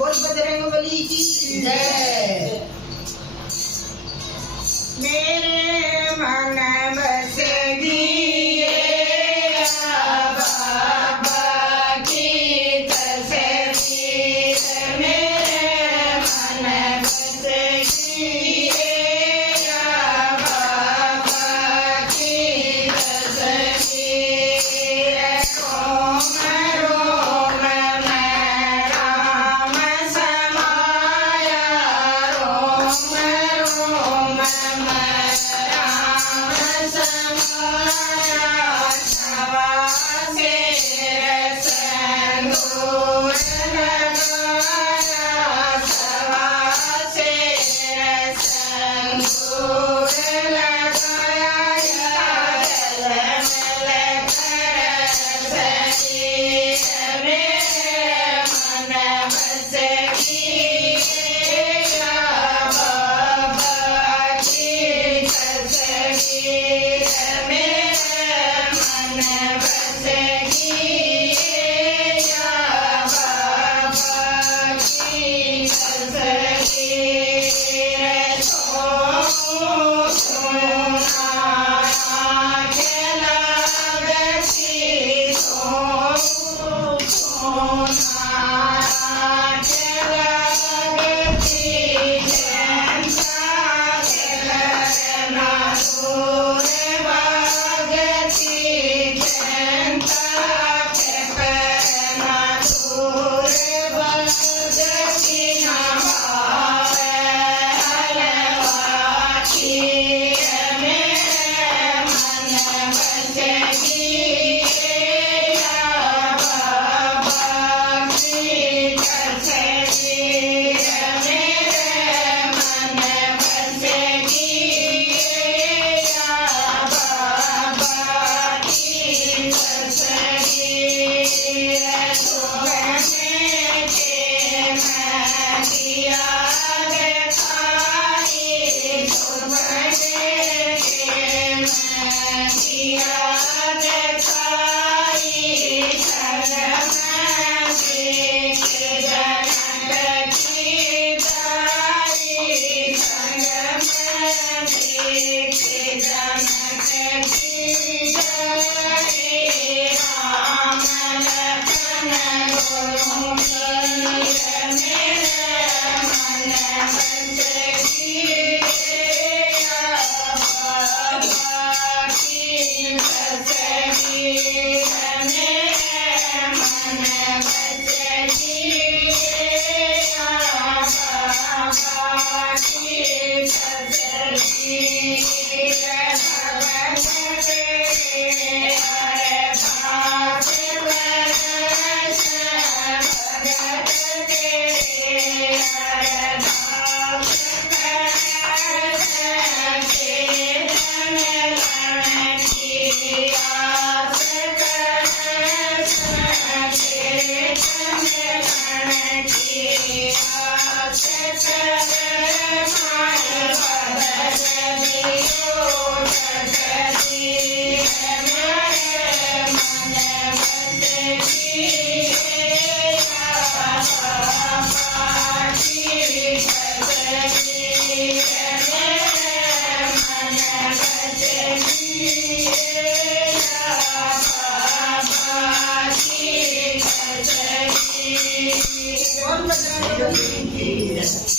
बोल बजरंगबली की जय। मेरे मन बसेगी ये बाबा की तस्वीर, मेरे मन बसेगी ये बाबा की तस्वीर। रोम रोम में राम समाया, रोम रोम में राम समाया। सवा सिर सिंदूर लगाया, सवा सिर सिंदूर लगाया। जलमल कर शरीर, मेरे मन बसेगी बाबा की तस्वीर, मेरे मन बसेगी बाबा की तस्वीर।